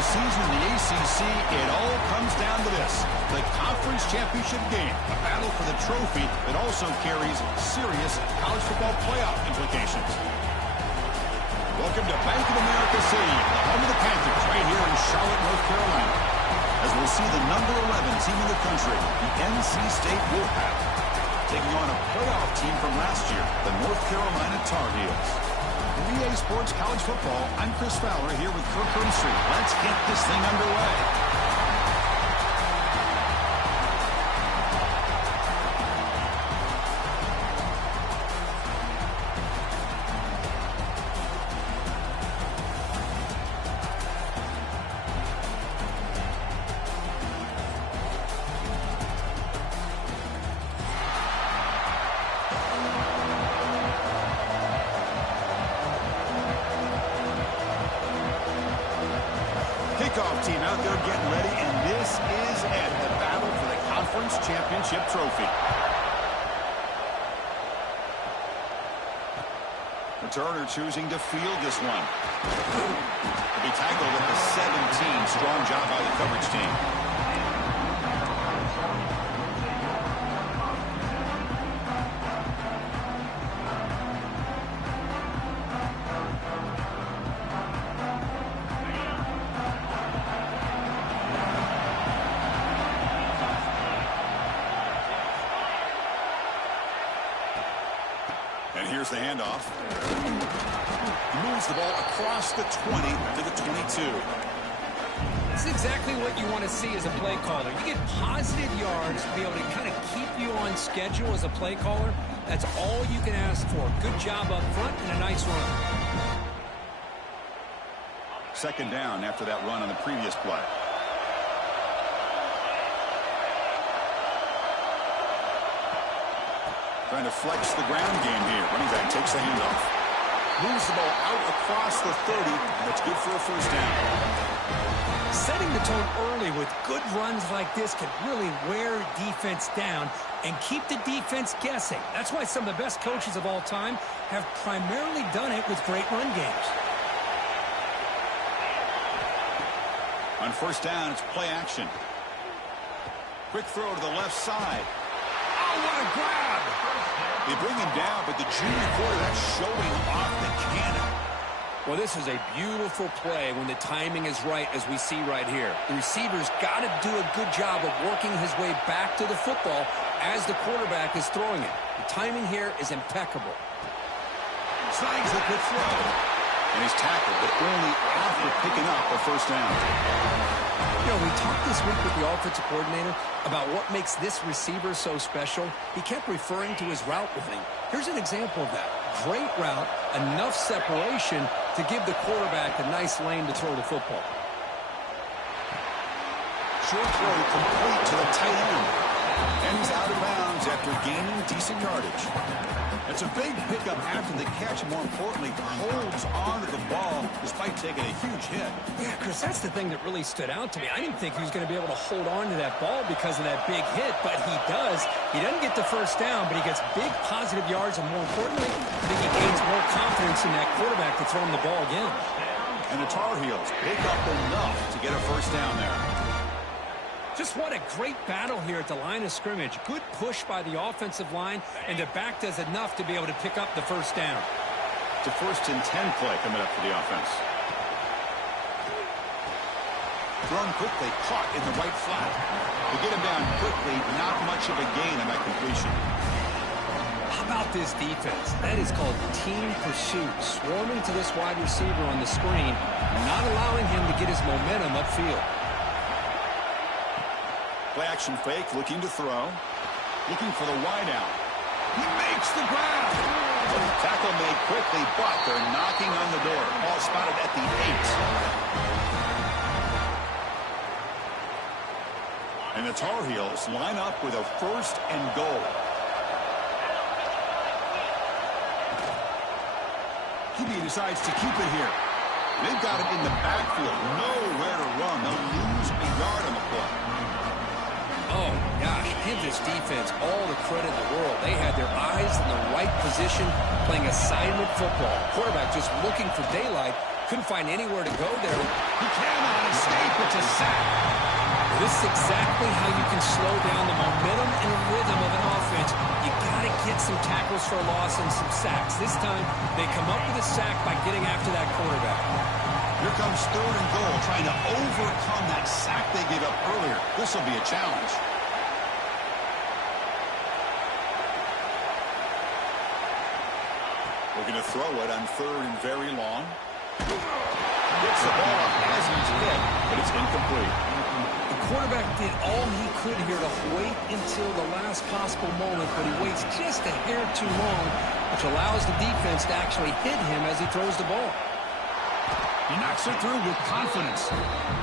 regular season in the ACC, it all comes down to this: the conference championship game, a battle for the trophy that also carries serious college football playoff implications. Welcome to Bank of America Stadium, the home of the Panthers, right here in Charlotte, North Carolina, as we'll see the number 11 team in the country, the NC State Wolfpack, taking on a playoff team from last year, the North Carolina Tar Heels. EA Sports College Football, I'm Chris Fowler here with Kirk Herbstreit. Let's get this thing underway. Kickoff team out there getting ready, and this is it, the battle for the conference championship trophy. Returner choosing to field this one. To be tackled at the 17. Strong job by the coverage team. And here's the handoff. He moves the ball across the 20 to the 22. This is exactly what you want to see as a play caller. You get positive yards to be able to kind of keep you on schedule as a play caller. That's all you can ask for. Good job up front and a nice run. Second down after that run on the previous play. Trying to flex the ground game here. Running back takes the handoff. Moves the ball out across the 30. That's good for a first down. Setting the tone early with good runs like this can really wear defense down and keep the defense guessing. That's why some of the best coaches of all time have primarily done it with great run games. On first down, it's play action. Quick throw to the left side. Oh, what a grab! They bring him down, but the junior quarterback showing off the cannon. Well, this is a beautiful play when the timing is right, as we see right here. The receiver's got to do a good job of working his way back to the football as the quarterback is throwing it. The timing here is impeccable. Snags a good throw. And he's tackled, but only after picking up a first down. You know, we talked this week with the offensive coordinator about what makes this receiver so special. He kept referring to his route running. Here's an example of that. Great route, enough separation to give the quarterback a nice lane to throw the football. Short throw complete to the tight end. And he's out of bounds after gaining decent yardage. It's a big pickup after the catch. More importantly, holds on to the ball despite taking a huge hit. Yeah, Chris, that's the thing that really stood out to me. I didn't think he was going to be able to hold on to that ball because of that big hit, but he does. He doesn't get the first down, but he gets big positive yards, and more importantly, I think he gains more confidence in that quarterback to throw him the ball again. And the Tar Heels pick up enough to get a first down there. Just what a great battle here at the line of scrimmage. Good push by the offensive line, and the back does enough to be able to pick up the first down. It's a 1st and 10 play coming up for the offense. Thrown quickly, caught in the right flat. To get him down quickly, not much of a gain on that completion. How about this defense? That is called team pursuit. Swarming to this wide receiver on the screen, not allowing him to get his momentum upfield. Play action fake, looking to throw. Looking for the wide out. He makes the grab. Tackle made quickly, but they're knocking on the door. Ball spotted at the 8. And the Tar Heels line up with a 1st and goal. QB decides to keep it here. They've got it in the backfield. Nowhere to run. They'll lose a yard on the play. Oh, gosh, give this defense all the credit in the world. They had their eyes in the right position, playing assignment football. Quarterback just looking for daylight, Couldn't find anywhere to go there. He cannot escape. It's a sack. This is exactly how you can slow down the momentum and rhythm of an offense. You got to get some tackles for a loss and some sacks. This time, they come up with a sack by getting after that quarterback. Here comes 3rd and goal, trying to overcome that sack they gave up earlier. This will be a challenge. Looking to throw it on 3rd and very long. Gets the ball as he's hit, but it's incomplete. The quarterback did all he could here to wait until the last possible moment, but he waits just a hair too long, which allows the defense to actually hit him as he throws the ball. He knocks it through with confidence.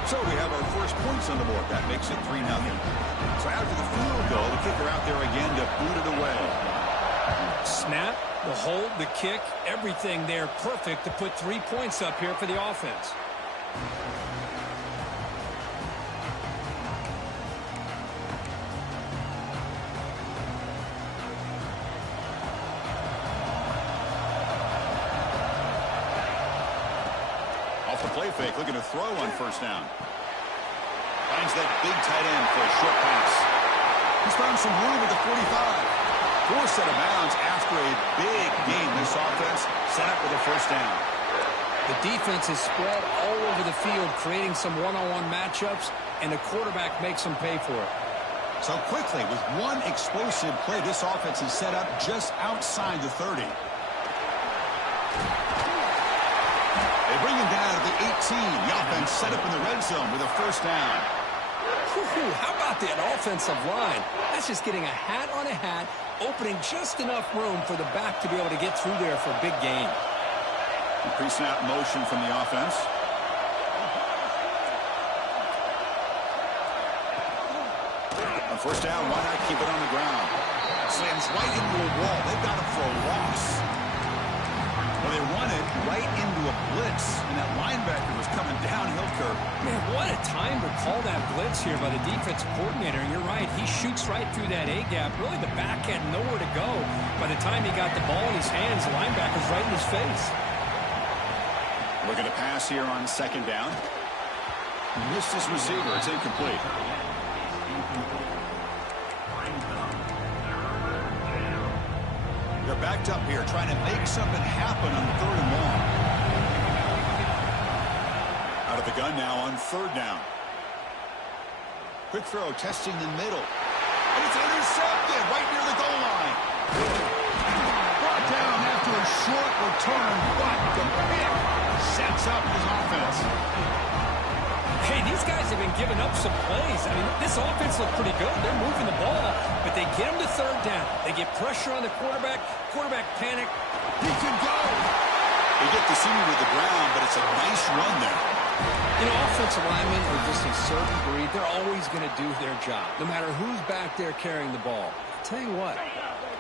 So we have our first points on the board. That makes it 3-0. So after the field goal, the kicker out there again to boot it away. Snap, the hold, the kick, everything there perfect to put 3 points up here for the offense. Off the play fake, looking to throw on 1st down. Finds that big tight end for a short pass. He's found some room at the 45. Forced out of bounds after a big game. This offense set up with a 1st down. The defense is spread all over the field, creating some one-on-one matchups, and the quarterback makes them pay for it. So quickly, with one explosive play, this offense is set up just outside the 30. They bring him down at the 18. The offense set up in the red zone with a 1st down. How about that offensive line? That's just getting a hat on a hat, opening just enough room for the back to be able to get through there for a big gain. Pre-snap motion from the offense. On 1st down, why not keep it on the ground? Slams right into a wall. They've got him for a loss. Well, they run it right into a blitz, and that linebacker was coming downhill curve. Man, what a time to call that blitz here by the defensive coordinator. And you're right, he shoots right through that A-gap. Really, the back had nowhere to go. By the time he got the ball in his hands, the linebacker's right in his face. Looking to pass here on 2nd down. Missed his receiver. It's incomplete. They're backed up here, trying to make something happen on 3rd and long. Out of the gun now on 3rd down. Quick throw, testing the middle. And it's intercepted right near the goal line. Brought down after a short return, but the pick sets up his offense. Hey, these guys have been giving up some plays. I mean, this offense looked pretty good. They're moving the ball, but they get him to 3rd down. They get pressure on the quarterback. Quarterback panic. He can go. They get the senior with the ground, but it's a nice run there. You know, offensive linemen are just a certain breed. They're always going to do their job, no matter who's back there carrying the ball. I'll tell you what,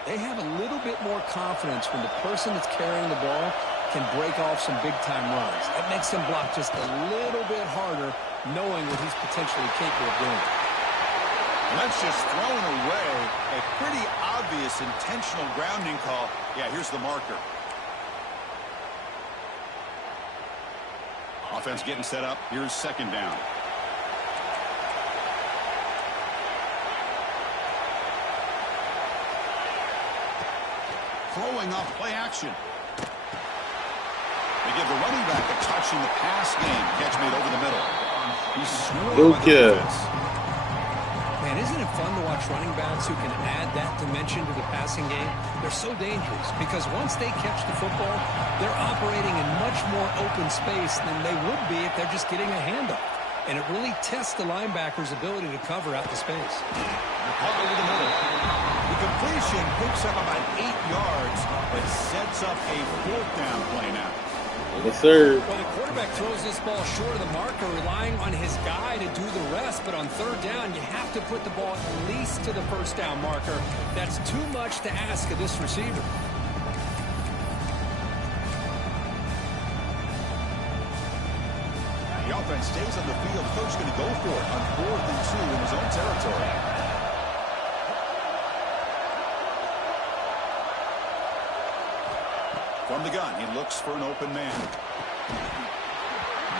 they have a little bit more confidence when the person that's carrying the ball can break off some big-time runs. That makes them block just a little bit harder, knowing what he's potentially capable of doing. And that's just thrown away. A pretty obvious intentional grounding call. Yeah, here's the marker. Offense getting set up. Here's 2nd down. Throwing off play action. They give the running back a touch in the pass game. Catch made over the middle. He's scored by the defense. Man, isn't it fun to watch running backs who can add that dimension to the passing game? They're so dangerous because once they catch the football, they're operating in much more open space than they would be if they're just getting a handoff. And it really tests the linebacker's ability to cover out the space. Caught over the middle. The completion picks up about 8 yards, but sets up a 4th down play now. Yes, sir. Well, the quarterback throws this ball short of the marker, relying on his guy to do the rest. But on 3rd down, you have to put the ball at least to the 1st down marker. That's too much to ask of this receiver. The offense stays on the field. Coach going to go for it on 4th and 2 in his own territory. From the gun, he looks for an open man.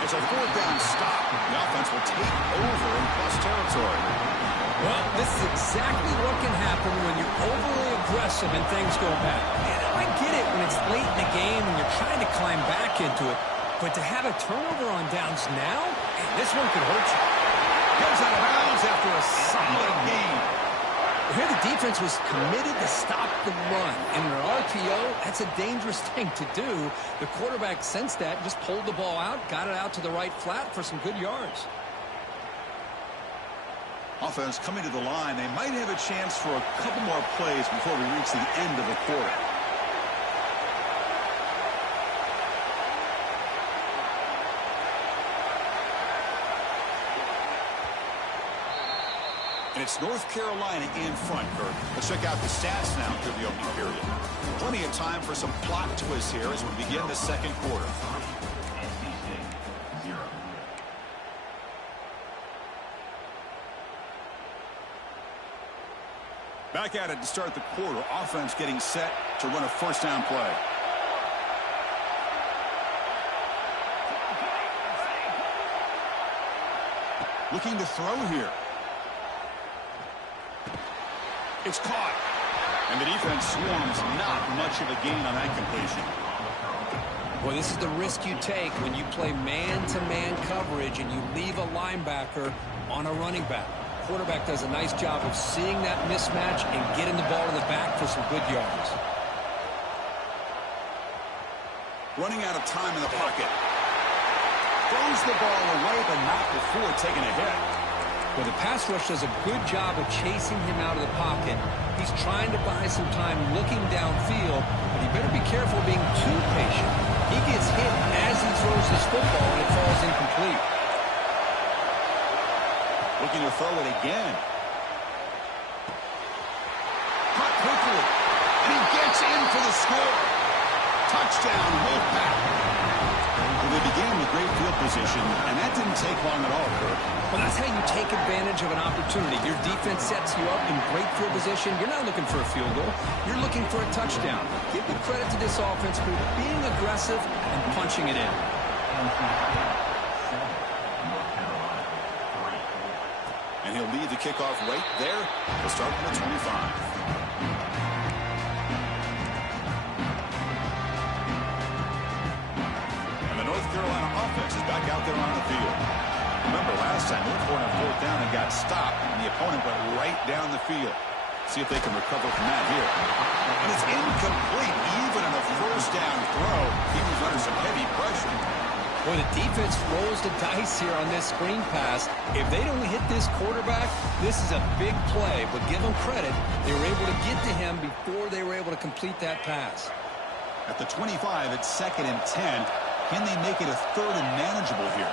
It's a fourth down stop. The offense will take over in plus territory. Well, this is exactly what can happen when you're overly aggressive and things go bad. And I get it when it's late in the game and you're trying to climb back into it. But to have a turnover on downs now, man, this one could hurt you. Goes out of bounds after a solid gain. Here the defense was committed to stop the run. In an RPO, that's a dangerous thing to do. The quarterback sensed that, just pulled the ball out, got it out to the right flat for some good yards. Offense coming to the line. They might have a chance for a couple more plays before we reach the end of the quarter. And it's North Carolina in front, Kirk. Let's check out the stats now through the opening period. Plenty of time for some plot twists here as we begin the second quarter. Back at it to start the quarter. Offense getting set to run a first down play. Looking to throw here. It's caught. And the defense swarms. Not much of a gain on that completion. Well, this is the risk you take when you play man-to-man coverage and you leave a linebacker on a running back. Quarterback does a nice job of seeing that mismatch and getting the ball to the back for some good yards. Running out of time in the pocket. Throws the ball away, but not before taking a hit. Well, the pass rush does a good job of chasing him out of the pocket. He's trying to buy some time looking downfield, but he better be careful being too patient. He gets hit as he throws his football, and it falls incomplete. Looking to throw it again. Caught quickly. And he gets in for the score. Touchdown, Wolfpack. Well, they began with great field position, and that didn't take long at all, Kirk. Well, that's how you take advantage of an opportunity. Your defense sets you up in great field position. You're not looking for a field goal. You're looking for a touchdown. Give the credit to this offense for being aggressive and punching it in. And he'll lead the kickoff right there. We'll start from the 25. North Carolina offense is back out there on the field. Remember last time they were on fourth down and got stopped, and the opponent went right down the field. See if they can recover from that here. And it's incomplete. Even in a first down throw, he was under some heavy pressure. Boy, the defense rolls the dice here on this screen pass. If they don't hit this quarterback, this is a big play. But give them credit. They were able to get to him before they were able to complete that pass. At the 25, it's 2nd and 10. Can they make it a 3rd and manageable here?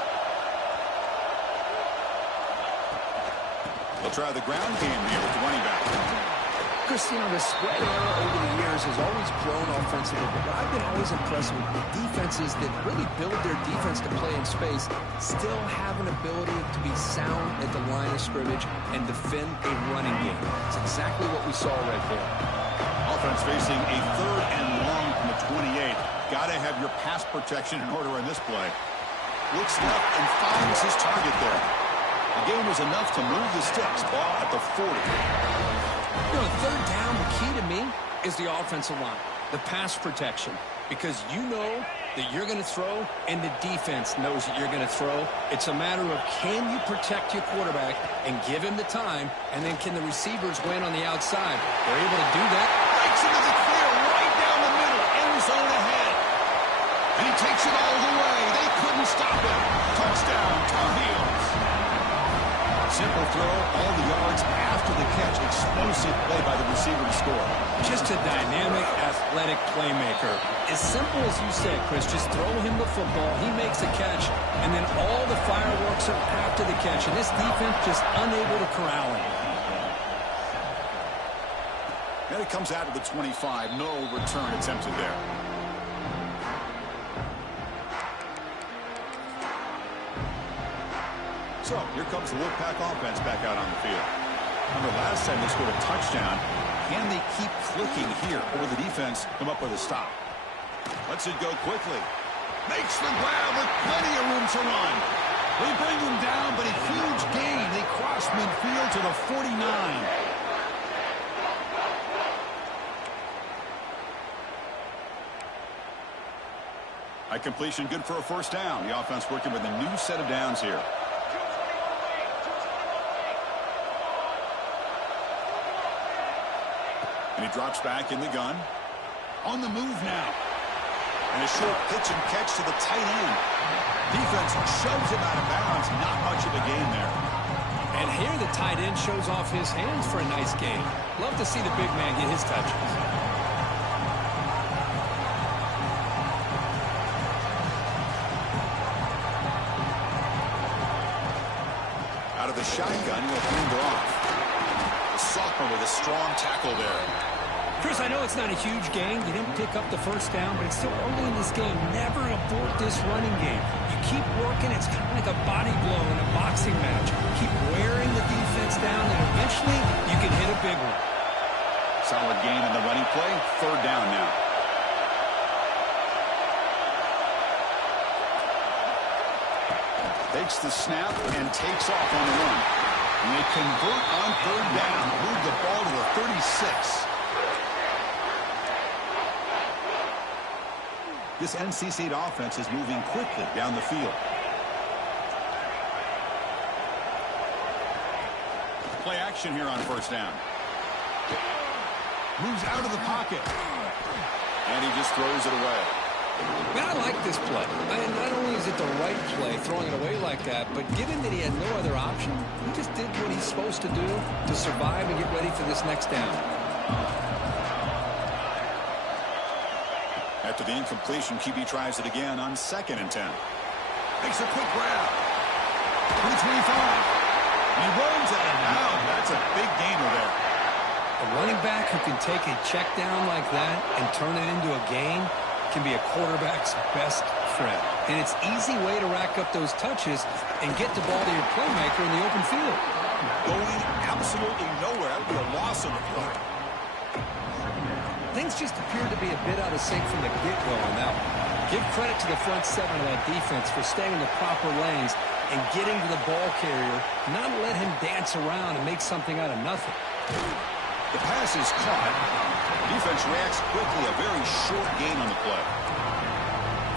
They'll try the ground game here with the running back. Christian, the spread era over the years has always grown offensively, but I've been always impressed with defenses that really build their defense to play in space, still have an ability to be sound at the line of scrimmage and defend a running game. It's exactly what we saw right there. Offense facing a 3rd and long from the 28. Got to have your pass protection in order in this play. Looks left and finds his target there. The game was enough to move the sticks. Ball at the 40. You know, 3rd down, the key to me is the offensive line, the pass protection, because you know that you're going to throw and the defense knows that you're going to throw. It's a matter of can you protect your quarterback and give him the time, and then can the receivers win on the outside? They're able to do that. Breaks into the clear right down the middle. End zone ahead. And he takes it all the way. They couldn't stop him. Touchdown, Tar Heels. Simple throw, all the yards after the catch. Explosive play by the receiver to score. Just a dynamic, athletic playmaker. As simple as you said, Chris, just throw him the football, he makes a catch, and then all the fireworks are after the catch. And this defense just unable to corral him. Then it comes out of the 25. No return attempted there. So, here comes the Wolfpack offense back out on the field. Remember, last time they scored a touchdown. Can they keep clicking here, or will the defense come up with a stop? Lets it go quickly. Makes the grab with plenty of room to run. They bring him down, but a huge gain. They cross midfield to the 49. A completion good for a first down. The offense working with a new set of downs here. And he drops back in the gun. On the move now. And a short pitch and catch to the tight end. Defense shoves him out of bounds. Not much of a gain there. And here the tight end shows off his hands for a nice gain. Love to see the big man get his touches. Out of the shotgun, he'll hand it off. The sophomore with a strong tackle there. Chris, I know it's not a huge gain. You didn't pick up the first down, but it's still early in this game. Never abort this running game. You keep working. It's kind of like a body blow in a boxing match. Keep wearing the defense down, and eventually you can hit a big one. Solid gain in the running play. Third down now. Takes the snap and takes off on the run. And they convert on third down. Move the ball to the 36. This NC State offense is moving quickly down the field. Play action here on first down. Moves out of the pocket. And he just throws it away. Man, I like this play. Not only is it the right play, throwing it away like that, but given that he had no other option, he just did what he's supposed to do to survive and get ready for this next down. After the incompletion, QB tries it again on 2nd and 10. Makes a quick grab. 25. He runs out of bounds. That's a big gainer there. A running back who can take a check down like that and turn it into a gain can be a quarterback's best friend. And it's an easy way to rack up those touches and get the ball to your playmaker in the open field. Going absolutely nowhere. That would be a loss on the play. Things just appeared to be a bit out of sync from the get-go on that one. Give credit to the front seven of that defense for staying in the proper lanes and getting to the ball carrier, not let him dance around and make something out of nothing. The pass is caught. Defense reacts quickly. A very short gain on the play.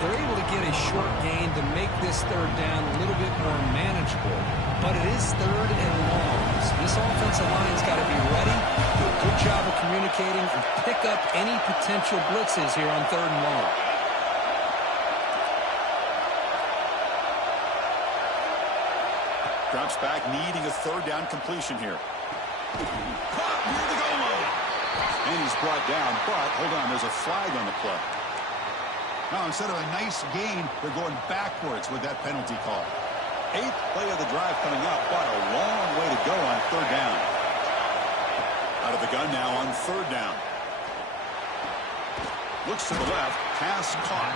They're able to get a short gain to make this third down a little bit more manageable, but it is third and long. So this offensive line's got to be ready, do a good job of communicating, and pick up any potential blitzes here on third and long. Drops back, needing a third down completion here. Caught near the goal line. And he's brought down, but hold on, there's a flag on the play. Now, instead of a nice gain, they're going backwards with that penalty call. 8th play of the drive coming up, but a long way to go on third down. Out of the gun now on third down. Looks to the left, pass caught.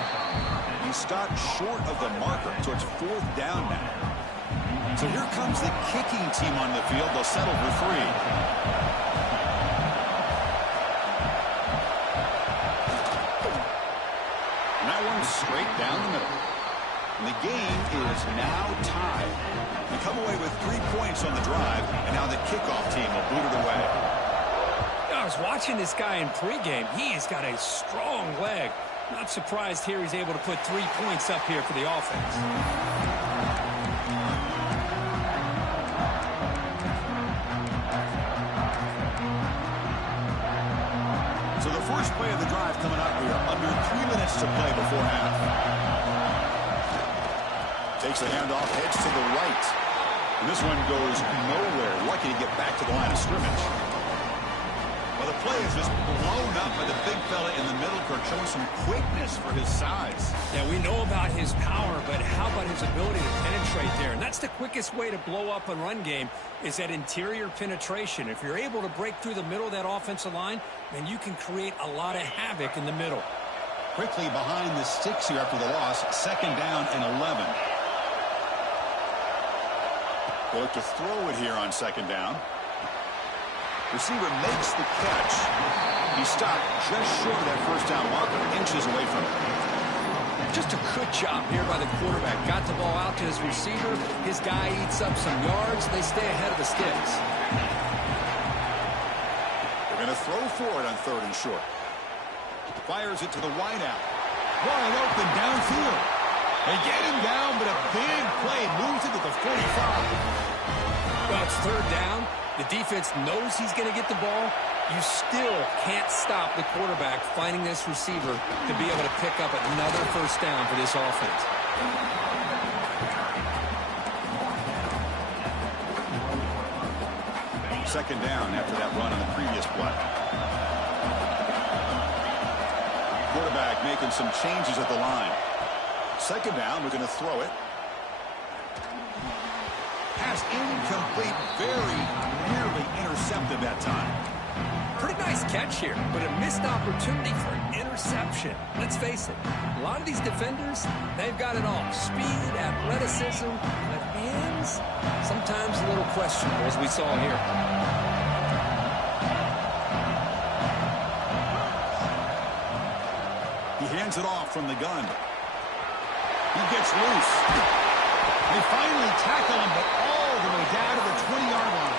He stopped short of the marker, so it's 4th down now. So here comes the kicking team on the field. They'll settle for 3. And that one's straight down the middle. And the game is now tied. They come away with 3 points on the drive, and now the kickoff team will boot it away. I was watching this guy in pregame. He has got a strong leg. Not surprised here he's able to put 3 points up here for the offense. So the first play of the drive coming up here. Under 3 minutes to play before half. Takes the handoff, heads to the right. And this one goes nowhere. Lucky to get back to the line of scrimmage. Well, the play is just blown up by the big fella in the middle, Kirk, showing some quickness for his size. Yeah, we know about his power, but how about his ability to penetrate there? And that's the quickest way to blow up a run game, is that interior penetration. If you're able to break through the middle of that offensive line, then you can create a lot of havoc in the middle. Quickly behind the sticks here after the loss. 2nd down and 11. They look to throw it here on 2nd down. Receiver makes the catch. He stopped just short of that first down marker, inches away from it. Just a good job here by the quarterback. Got the ball out to his receiver. His guy eats up some yards. They stay ahead of the sticks. They're going to throw for it on 3rd and short. Fires it to the wideout. Wide open downfield. They get him down, but a big play moves it to the 45. Well, it's 3rd down. The defense knows he's going to get the ball. You still can't stop the quarterback finding this receiver to be able to pick up another 1st down for this offense. Second down after that run on the previous play. Quarterback making some changes at the line. 2nd down, we're going to throw it. Pass incomplete, very nearly intercepted that time. Pretty nice catch here, but a missed opportunity for an interception. Let's face it, a lot of these defenders, they've got it all. Speed, athleticism, but hands, sometimes a little questionable, as we saw here. He hands it off from the gun. He gets loose. They finally tackle him, but all the way down to the 20-yard line.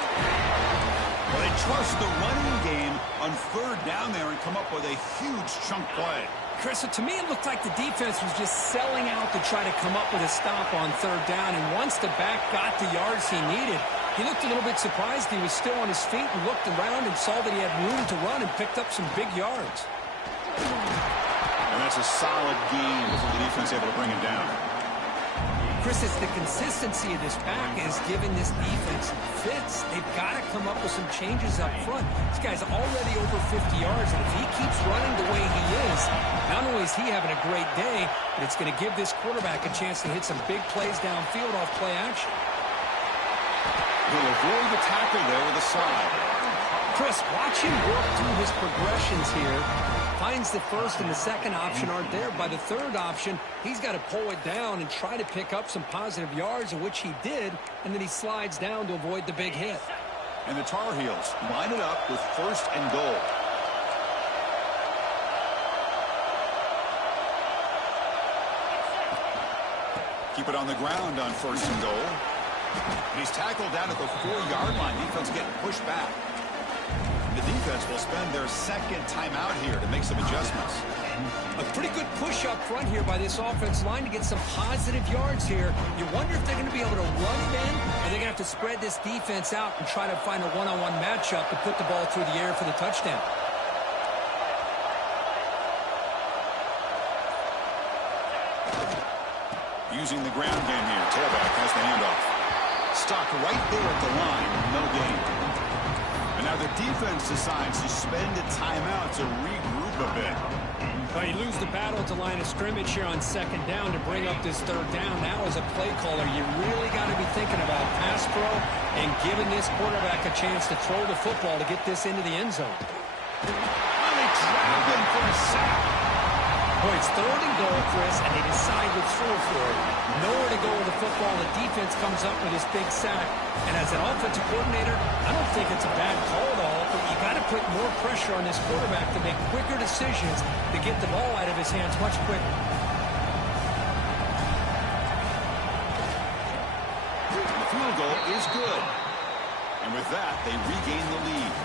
Well, they trust the running game on 3rd down there and come up with a huge chunk play. Chris, to me, it looked like the defense was just selling out to try to come up with a stop on 3rd down, and once the back got the yards he needed, he looked a little bit surprised he was still on his feet and looked around and saw that he had room to run and picked up some big yards. And that's a solid gain before the defense able to bring him down. Chris, it's the consistency of this back is giving this defense fits. They've got to come up with some changes up front. This guy's already over 50 yards, and if he keeps running the way he is, not only is he having a great day, but it's going to give this quarterback a chance to hit some big plays downfield off play action. He'll avoid the tackle there with a slide. Chris, watch him work through his progressions here. Finds the 1st and the 2nd option aren't there. By the 3rd option, he's got to pull it down and try to pick up some positive yards, in which he did, and then he slides down to avoid the big hit. And the Tar Heels line it up with 1st and goal. Keep it on the ground on 1st and goal. And he's tackled down at the 4-yard line. Defense getting pushed back. The defense will spend their 2nd timeout here to make some adjustments. A pretty good push up front here by this offense line to get some positive yards here. You wonder if they're going to be able to run it in, or they're going to have to spread this defense out and try to find a one-on-one matchup to put the ball through the air for the touchdown. Using the ground game here. Tailback has the handoff. Stopped right there at the line. No gain. And now the defense decides to spend a timeout to regroup a bit. Well, you lose the battle at the line of scrimmage here on 2nd down to bring up this 3rd down. Now, as a play caller, you really got to be thinking about pass pro and giving this quarterback a chance to throw the football to get this into the end zone. Well, they trap him for a sack. Boy, it's 3rd and goal, Chris, and they decide to throw for it. Nowhere to go with the football. The defense comes up with this big sack. And as an offensive coordinator, I don't think it's a bad call at all, but you got to put more pressure on this quarterback to make quicker decisions to get the ball out of his hands much quicker. The field goal is good. And with that, they regain the lead.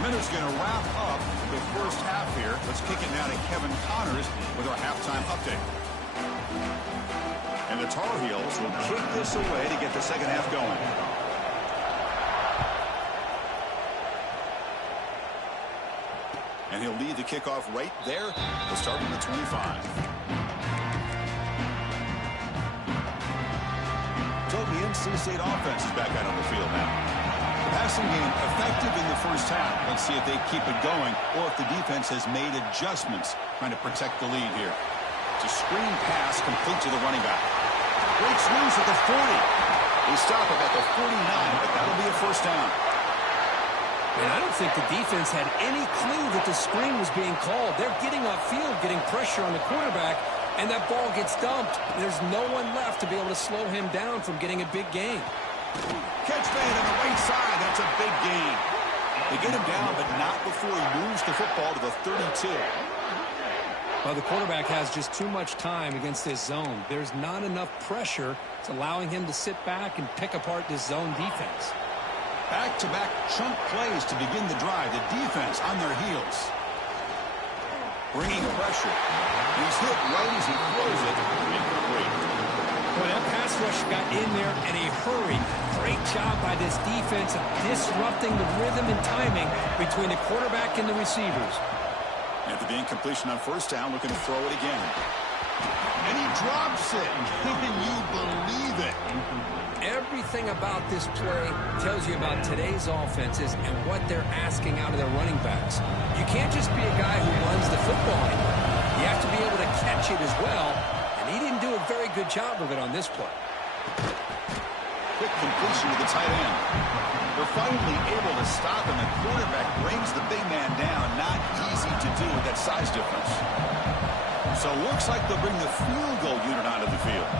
Minter's going to wrap up the 1st half here. Let's kick it now to Kevin Connors with our halftime update. And the Tar Heels will kick this away to get the 2nd half going. And he'll lead the kickoff right there. He'll start on the 25. So the NC State offense is back out on the field now. Passing game effective in the 1st half. Let's see if they keep it going or if the defense has made adjustments trying to protect the lead here. It's a screen pass complete to the running back. Breaks loose at the 40. They stop him at the 49, but that'll be a 1st down. And I don't think the defense had any clue that the screen was being called. They're getting upfield, getting pressure on the quarterback, and that ball gets dumped. There's no one left to be able to slow him down from getting a big gain. Catch made on the right side. That's a big gain. They get him down, but not before he moves the football to the 32. Well, the quarterback has just too much time against this zone. There's not enough pressure. It's allowing him to sit back and pick apart this zone defense. Back-to-back chunk plays to begin the drive. The defense on their heels. Bringing pressure. He's hit right as he throws it. Incomplete. Well, that pass rush got in there in a hurry. Great job by this defense of disrupting the rhythm and timing between the quarterback and the receivers. After the incompletion on first down, looking to throw it again. And he drops it. Can you believe it? Everything about this play tells you about today's offenses and what they're asking out of their running backs. You can't just be a guy who runs the football anymore. You have to be able to catch it as well, and he didn't do a very good job of it on this play. Quick completion to the tight end. They're finally able to stop him. The quarterback brings the big man down. Not easy to do with that size difference. So it looks like they'll bring the field goal unit onto the field.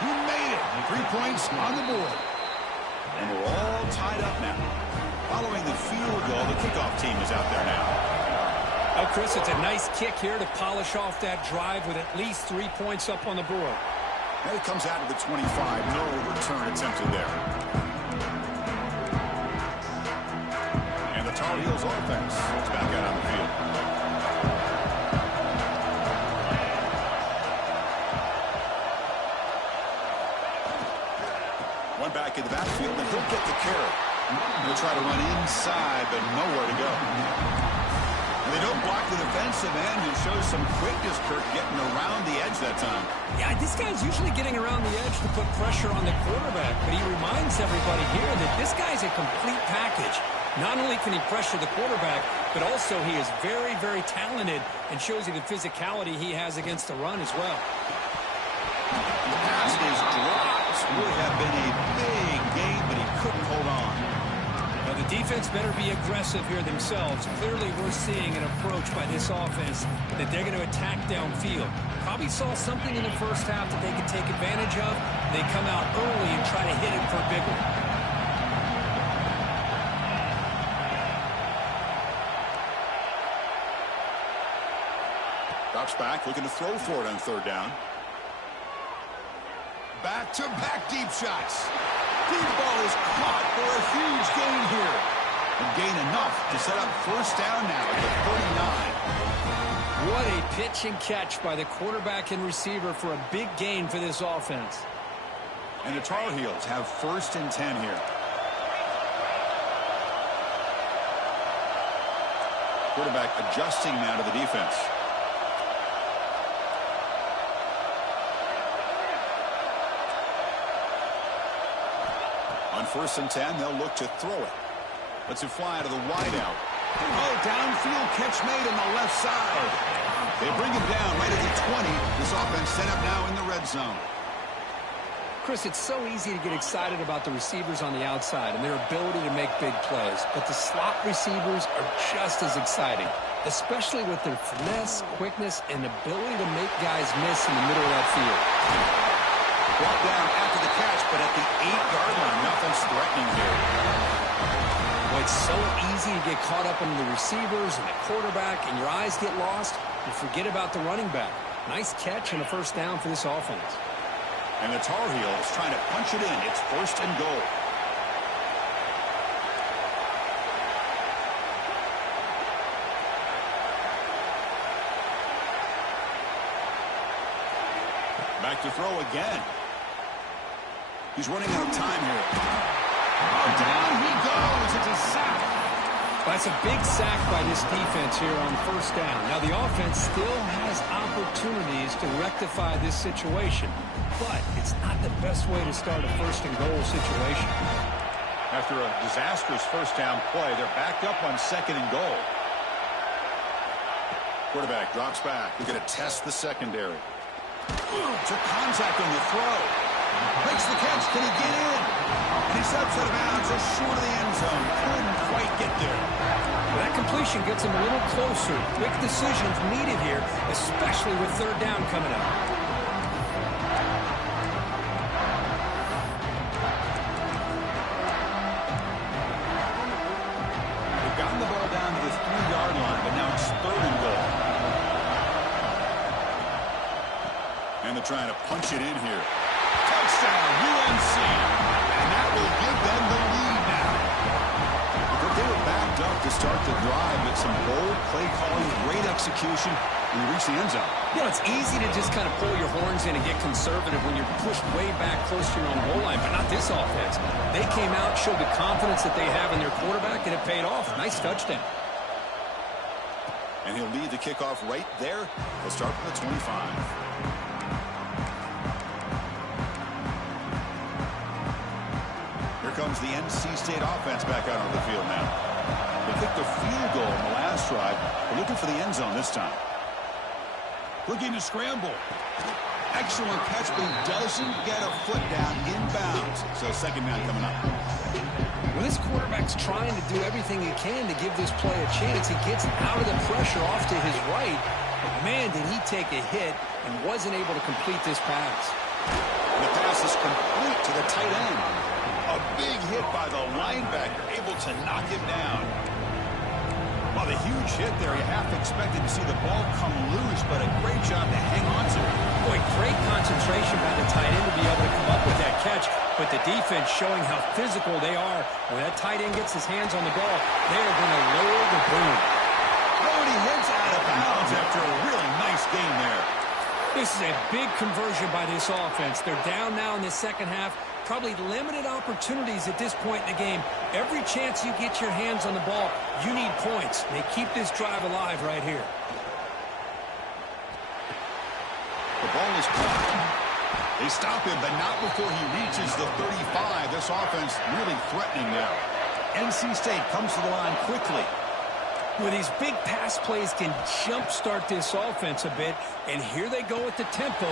He made it. 3 points on the board. And we're all tied up now. Following the field goal, the kickoff team is out there now. Oh, Chris, it's a nice kick here to polish off that drive with at least 3 points up on the board. And it comes out of the 25. No return attempted there. And the Tar Heels offense is back out on the field. One back in the backfield, and he'll get the carry. He'll try to run inside, but nowhere to go. They don't block the defensive end, who shows some quickness, Kirk, getting around the edge that time. Yeah, this guy's usually getting around the edge to put pressure on the quarterback, but he reminds everybody here that this guy's a complete package. Not only can he pressure the quarterback, but also he is very, very talented and shows you the physicality he has against the run as well. The pass is dropped. Would have been a big game, but he couldn't hold on. Well, the defense better be aggressive here themselves. Clearly, we're seeing an approach by this offense that they're going to attack downfield. Probably saw something in the first half that they could take advantage of. They come out early and try to hit it for a big one. Drops back, looking to throw for it on third down. Back-to-back deep shots. Deep ball is caught for a huge gain here. And gain enough to set up first down now at the 39. What a pitch and catch by the quarterback and receiver for a big gain for this offense. And the Tar Heels have first and 10 here. Quarterback adjusting now to the defense. On first and 10, they'll look to throw it. Lets it fly out of the wideout. Oh, downfield catch made on the left side. They bring him down right at the 20. This offense set up now in the red zone. Chris, it's so easy to get excited about the receivers on the outside and their ability to make big plays, but the slot receivers are just as exciting, especially with their finesse, quickness, and ability to make guys miss in the middle of that field. Brought down after the catch, but at the 8-yard line, nothing's threatening here. Well, it's so easy to get caught up in the receivers and the quarterback, and your eyes get lost. You forget about the running back. Nice catch and a first down for this offense. And the Tar Heels trying to punch it in. It's first and goal. Back to throw again. He's running out of time here. Oh, down he goes. It's a sack. That's a big sack by this defense here on first down. Now, the offense still has opportunities to rectify this situation, but it's not the best way to start a first and goal situation. After a disastrous first down play, they're backed up on second and goal. Quarterback drops back. They're going to test the secondary. Took contact on the throw. Makes the catch. Can he get in? And he's steps out of bounds just short of the end zone. Couldn't quite get there. Well, that completion gets him a little closer. Quick decisions needed here, especially with third down coming up. They've gotten the ball down to the 3-yard line, but now it's And they're trying to punch it in here. Touchdown, UNC. And that will give them the lead now. Because they were backed up to start the drive, but some bold play calling, great execution, and they reach the end zone. You know, it's easy to just kind of pull your horns in and get conservative when you're pushed way back close to your own goal line, but not this offense. They came out, showed the confidence that they have in their quarterback, and it paid off. Nice touchdown. And he'll lead the kickoff right there. They'll start from the 25. Comes the NC State offense back out on the field now. They kicked a field goal in the last drive. They're looking for the end zone this time. Looking to scramble. Excellent catch, but he doesn't get a foot down inbounds. So second down coming up. When this quarterback's trying to do everything he can to give this play a chance, he gets out of the pressure off to his right. But man, did he take a hit and wasn't able to complete this pass. The pass is complete to the tight end. A big hit by the linebacker, able to knock him down. Well, the huge hit there, you half expected to see the ball come loose, but a great job to hang on to. Boy, great concentration by the tight end to be able to come up with that catch, but the defense showing how physical they are. When that tight end gets his hands on the ball, they are going to lower the boom. Oh, and he heads out of bounds after a really nice game there. This is a big conversion by this offense. They're down now in the second half. Probably limited opportunities at this point in the game. Every chance you get your hands on the ball, you need points. They keep this drive alive right here. The ball is caught. They stop him, but not before he reaches the 35. This offense really threatening now. NC State comes to the line quickly. Well, these big pass plays can jumpstart this offense a bit, and here they go at the tempo,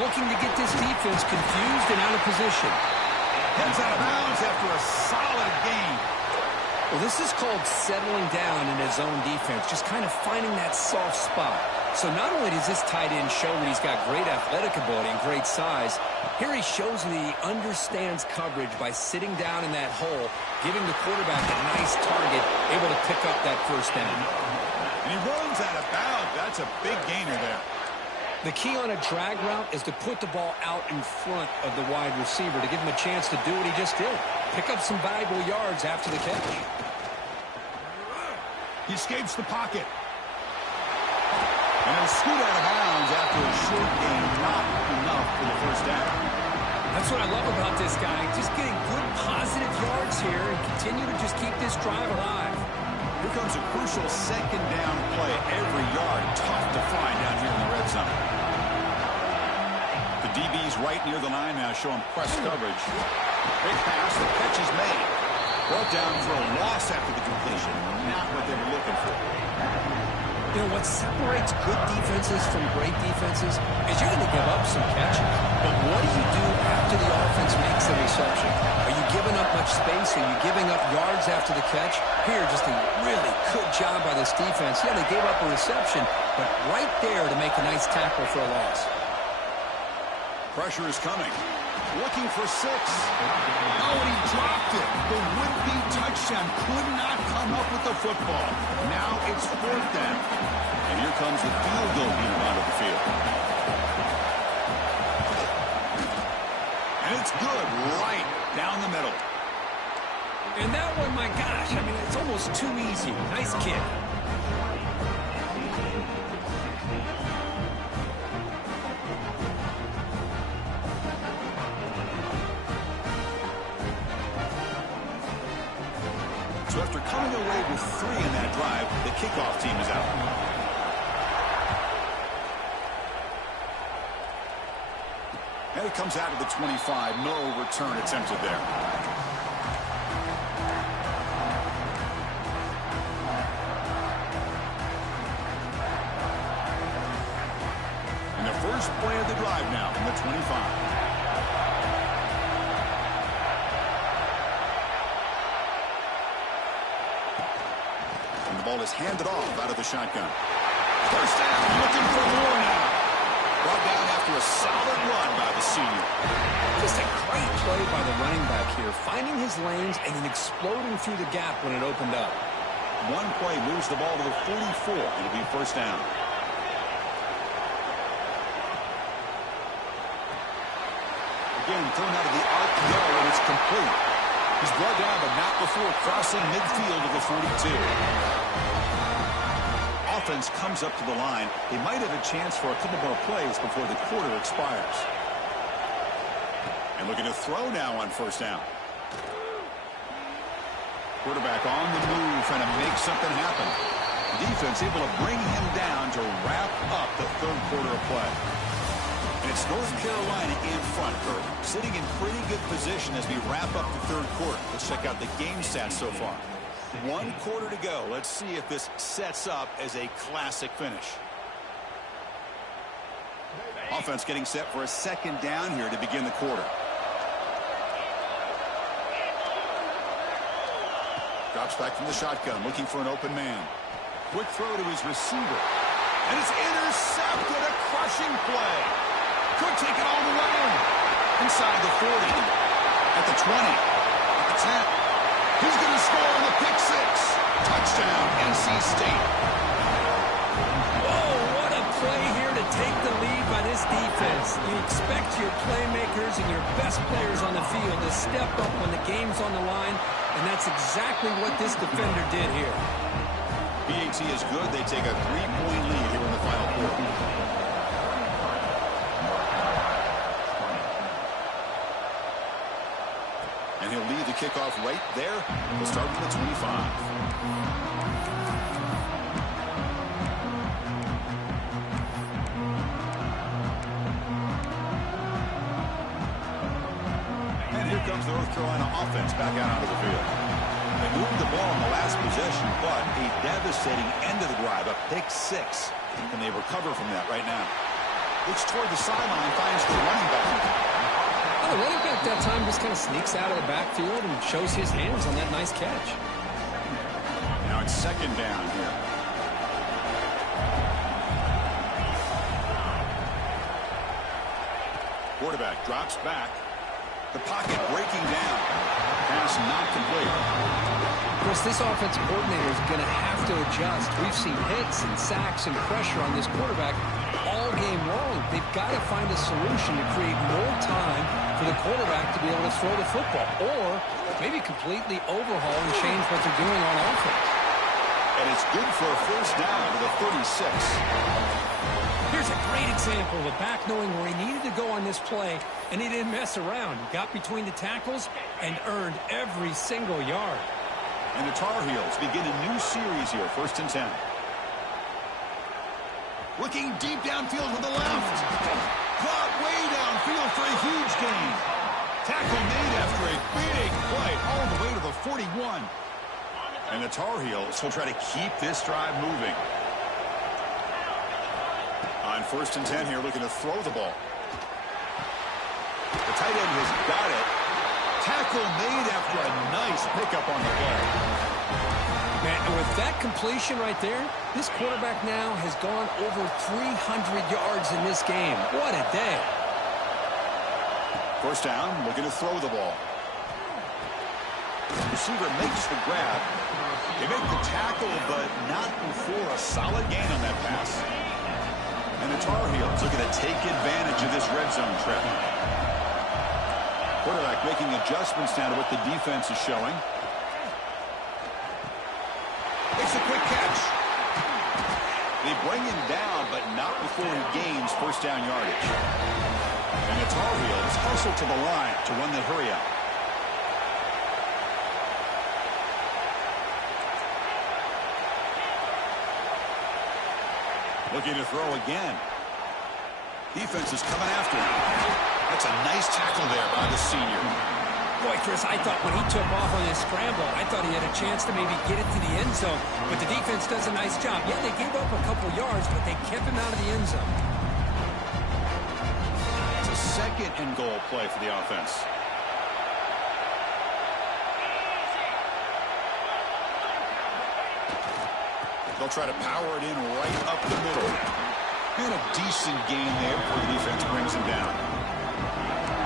looking to get this defense confused and out of position. Heads out of bounds after a solid game. Well, this is called settling down in his own defense, just kind of finding that soft spot. So not only does this tight end show that he's got great athletic ability and great size, here he shows that he understands coverage by sitting down in that hole, giving the quarterback a nice target, able to pick up that first down. And he runs out of bounds. That's a big gainer there. The key on a drag route is to put the ball out in front of the wide receiver to give him a chance to do what he just did. Pick up some valuable yards after the catch. He escapes the pocket. And he'll scoot out of bounds after a short gain. Not enough for the first down. That's what I love about this guy. Just getting good positive yards here and continue to just keep this drive alive. Here comes a crucial second down play. Every yard tough to find down here in the red zone. The DB's right near the line now showing press coverage. Big pass, the catch is made. Brought down for a loss after the completion. Not what they were looking for. You know, what separates good defenses from great defenses is you're going to give up some catches. But what do you do after the offense makes the reception? Are you giving up much space? Are you giving up yards after the catch? Here, just a really good job by this defense. Yeah, they gave up a reception, but right there to make a nice tackle for a loss. Pressure is coming. Looking for 6. Oh, and he dropped it. The would-be touchdown could not come up with the football. Now it's 4th down. And here comes the field goal unit onto the field. And it's good right down the middle. And that one, my gosh, I mean, it's almost too easy. Nice kick. So after coming away with 3 in that drive, the kickoff team is out. And it comes out of the 25. No return attempted there. And the first play of the drive now from the 25. Ball is handed off out of the shotgun. First down, looking for more now. Brought down after a solid run by the senior. Just a great play by the running back here, finding his lanes and then exploding through the gap when it opened up. One play moves the ball to the 44. It'll be first down. again, thrown out of the RPO, and it's complete. He's brought down, but not before crossing midfield of the 42. Offense comes up to the line. They might have a chance for a couple more plays before the quarter expires. And looking to throw now on first down. Quarterback on the move, trying to make something happen. Defense able to bring him down to wrap up the third quarter of play. And it's North Carolina in front, Kurt, sitting in pretty good position as we wrap up the third quarter. Let's check out the game stats so far. 1 quarter to go. Let's see if this sets up as a classic finish. Offense getting set for a second down here to begin the quarter. Drops back from the shotgun, looking for an open man. Quick throw to his receiver. And it's intercepted. A crushing play. Could take it all the way. Inside the 40. At the 20. At the 10. He's going to score on the pick six. Touchdown, NC State. Whoa, what a play here to take the lead by this defense. You expect your playmakers and your best players on the field to step up when the game's on the line, and that's exactly what this defender did here. BAT is good. They take a 3-point lead here in the final quarter. And he'll lead the kickoff right there. We'll start with the 25. And here comes the North Carolina offense back out onto the field. They moved the ball in the last possession, but a devastating end of the drive, a pick six. And they recover from that right now. Looks toward the sideline, finds the running back. The running back that time just kind of sneaks out of the backfield and shows his hands on that nice catch. Now it's second down here. Quarterback drops back. The pocket breaking down. Pass not complete. Of course, this offensive coordinator is going to have to adjust. We've seen hits and sacks and pressure on this quarterback all game long. They've got to find a solution to create more time for the quarterback to be able to throw the football, or maybe completely overhaul and change what they're doing on offense. And it's good for a first down to the 36. Here's a great example of a back knowing where he needed to go on this play, and he didn't mess around. He got between the tackles and earned every single yard. And the Tar Heels begin a new series here, 1st and 10. Looking deep downfield to the left. Caught way downfield for a huge gain. Tackle made after a big play all the way to the 41. And the Tar Heels will try to keep this drive moving. On 1st and 10 here, looking to throw the ball. The tight end has got it. Tackle made after a nice pickup on the play. Man, and with that completion right there, this quarterback now has gone over 300 yards in this game. What a day. First down, looking to throw the ball. Receiver makes the grab. They make the tackle, but not before a solid gain on that pass. And the Tar Heels looking to take advantage of this red zone trip. Quarterback making adjustments now to what the defense is showing. Makes a quick catch. They bring him down, but not before he gains first down yardage. And the Tar Heels hustle to the line to run the hurry up. Looking to throw again. Defense is coming after him. That's a nice tackle there by the senior. Boy, Chris, I thought when he took off on this scramble, I thought he had a chance to maybe get it to the end zone. But the defense does a nice job. Yeah, they gave up a couple yards, but they kept him out of the end zone. It's a second and goal play for the offense. They'll try to power it in right up the middle. And a decent gain there before the defense brings him down.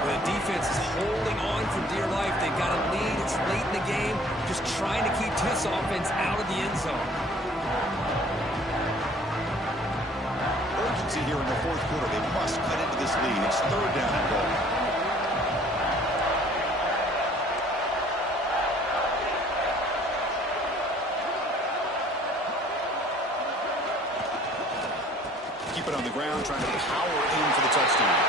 The defense is holding on for dear life. They've got a lead. It's late in the game. Just trying to keep this offense out of the end zone. Urgency here in the fourth quarter. They must cut into this lead. It's third down and goal. it on the ground, trying to power in for the touchdown.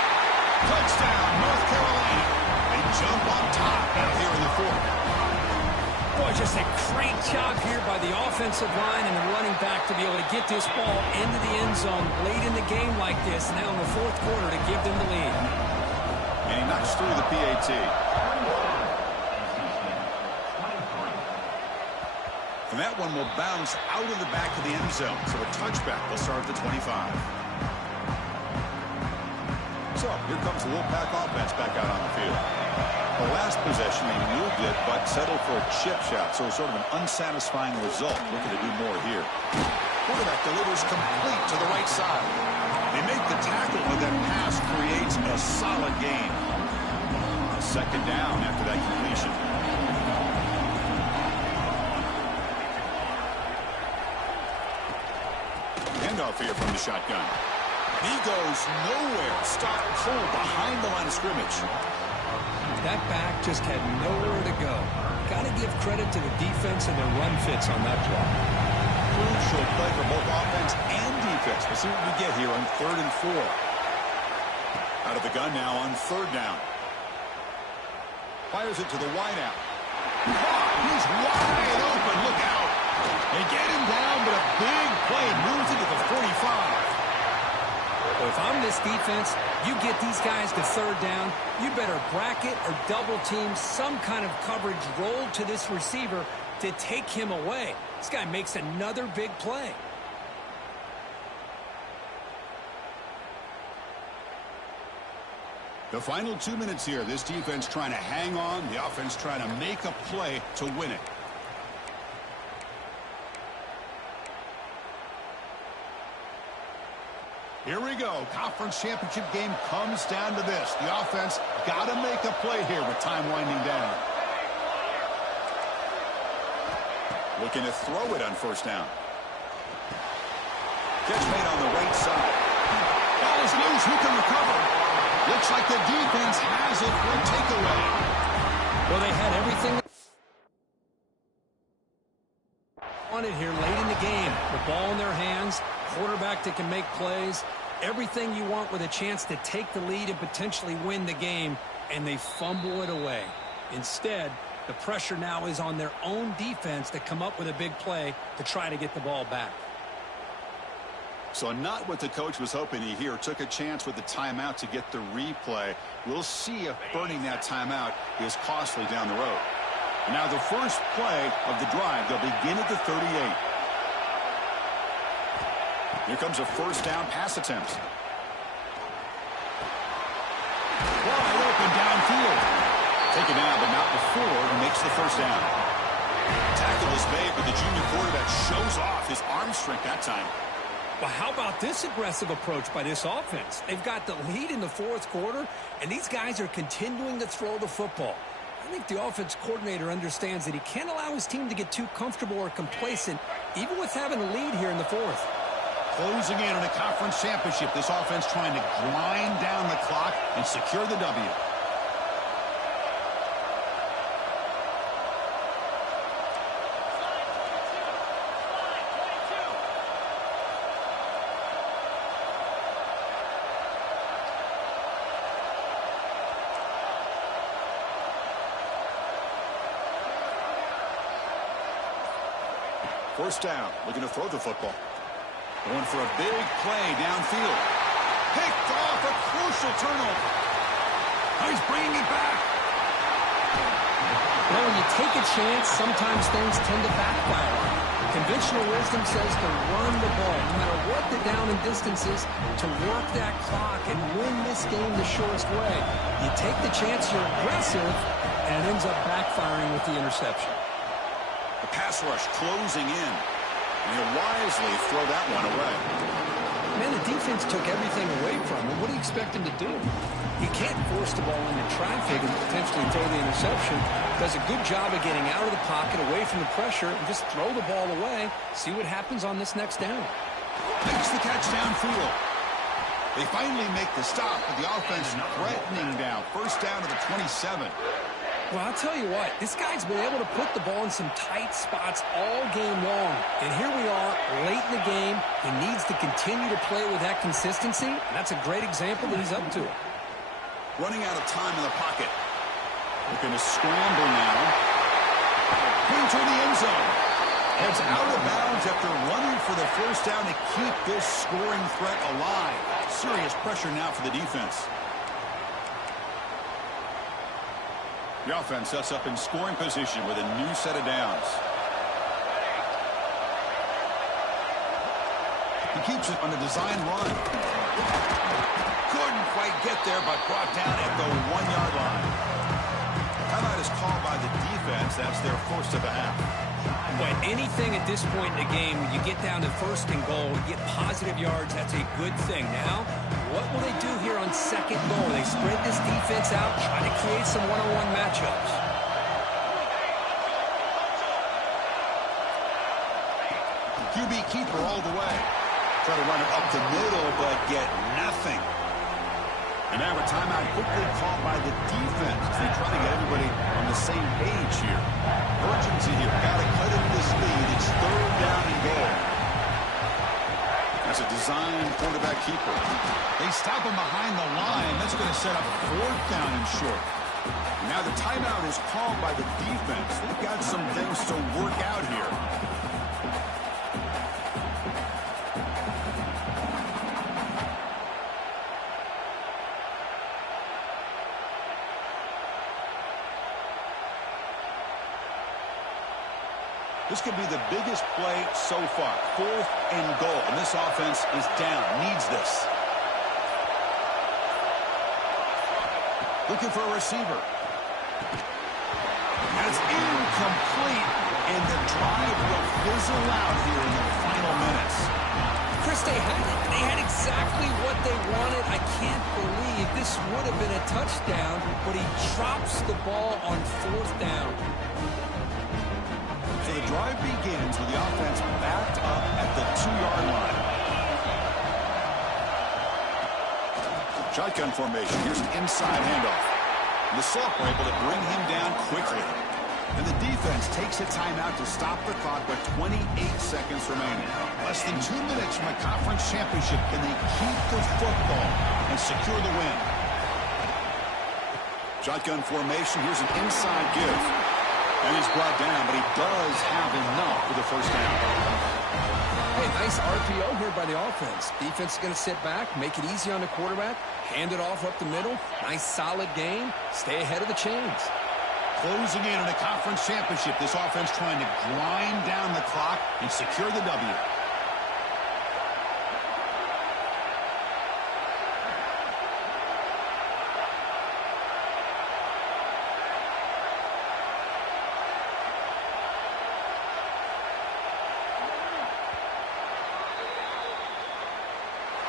Touchdown, North Carolina. They jump on top now here in the fourth. Boy, just a great job here by the offensive line and the running back to be able to get this ball into the end zone late in the game like this, now in the fourth quarter to give them the lead. And he knocks through the PAT. And that one will bounce out of the back of the end zone. So a touchback will start at the 25. So here comes the Wolfpack offense back out on the field. The last possession, they moved it, but settled for a chip shot. So sort of an unsatisfying result. Looking to do more here. Quarterback delivers complete to the right side. They make the tackle, but that pass creates a solid gain. Second down after that completion. Handoff here from the shotgun. He goes nowhere. Stop cold behind the line of scrimmage. That back just had nowhere to go. Got to give credit to the defense and their run fits on that play. Crucial play for both offense and defense. We'll see what we get here on 3rd and 4. Out of the gun now on 3rd down. Fires it to the wideout. He's wide open. Look out. They get him down, but a big play moves into the 45. Well, if I'm this defense, you get these guys to 3rd down, you better bracket or double team some kind of coverage roll to this receiver to take him away. This guy makes another big play. The final 2 minutes here. This defense trying to hang on. The offense trying to make a play to win it. Here we go. Conference championship game comes down to this. The offense got to make a play here with time winding down. Looking to throw it on 1st down. Catch made on the right side. Ball is loose. Who can recover? Looks like the defense has it for a takeaway. Well, they had everything wanted here late in the game. The ball in their hands, quarterback that can make plays, everything you want with a chance to take the lead and potentially win the game, and they fumble it away. Instead, the pressure now is on their own defense to come up with a big play to try to get the ball back. So not what the coach was hoping to hear. Took a chance with the timeout to get the replay. We'll see if burning that timeout is costly down the road. And now the first play of the drive. They'll begin at the 38. Here comes a 1st down pass attempt. Wide open downfield. Taken down, but not before he makes the 1st down. Tackle is made, but the junior quarterback shows off his arm strength that time. Well, how about this aggressive approach by this offense? They've got the lead in the 4th quarter, and these guys are continuing to throw the football. I think the offense coordinator understands that he can't allow his team to get too comfortable or complacent, even with having a lead here in the 4th. Closing in on a conference championship. This offense trying to grind down the clock and secure the W. First down, looking to throw the football. Going for a big play downfield. Picked off, a crucial turnover. He's bringing it back. Well, when you take a chance, sometimes things tend to backfire. Conventional wisdom says to run the ball, no matter what the down and distance is, to work that clock and win this game the shortest way. You take the chance, you're aggressive, and it ends up backfiring with the interception. The pass rush closing in. And he'll wisely throw that one away. Man, the defense took everything away from him. What do you expect him to do? He can't force the ball into traffic and potentially throw the interception. Does a good job of getting out of the pocket, away from the pressure, and just throw the ball away. See what happens on this next down. Makes the catch downfield. They finally make the stop, but the offense threatening down. First down to the 27. Well, I'll tell you what, this guy's been able to put the ball in some tight spots all game long. And here we are, late in the game. He needs to continue to play with that consistency, and that's a great example that he's up to it. Running out of time in the pocket. Looking to scramble now. Into the end zone. It's out of bounds after running for the first down to keep this scoring threat alive. Serious pressure now for the defense. The offense sets up in scoring position with a new set of downs. He keeps it on a design run. Couldn't quite get there, but brought down at the 1-yard line. Timeout is called by the defense. That's their first of the half. But anything at this point in the game, when you get down to first and goal, you get positive yards, that's a good thing. Now, what will they do here on second goal? They spread this defense out, try to create some one-on-one matchups. QB keeper all the way. Try to run it up the middle, but get nothing. And now a timeout quickly called by the defense as they try to get everybody on the same page here. Urgency here. Got to cut into this lead. It's third down and goal. That's a design quarterback keeper. They stop him behind the line. That's going to set up fourth down and short. Now the timeout is called by the defense. They've got some things to work out here. This could be the biggest play so far. Fourth and goal. And this offense is down. Needs this. Looking for a receiver. That's incomplete. And the drive will fizzle out here in the final minutes. Chris, they had exactly what they wanted. I can't believe this would have been a touchdown, but he drops the ball on fourth down. So the drive begins with the offense backed up at the 2-yard line. Shotgun formation. Here's an inside handoff. And the Salk were able to bring him down quickly. And the defense takes a timeout to stop the clock with 28 seconds remaining. Less than 2 minutes from a conference championship. Can they keep the football and secure the win? Shotgun formation. Here's an inside give. And he's brought down, but he does have enough for the first down. Hey, nice RPO here by the offense. Defense is going to sit back, make it easy on the quarterback, hand it off up the middle. Nice, solid game. Stay ahead of the chains. Closing in on a conference championship. This offense trying to grind down the clock and secure the W.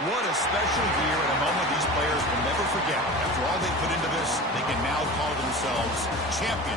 What a special year and a moment these players will never forget. After all they put into this, they can now call themselves champions.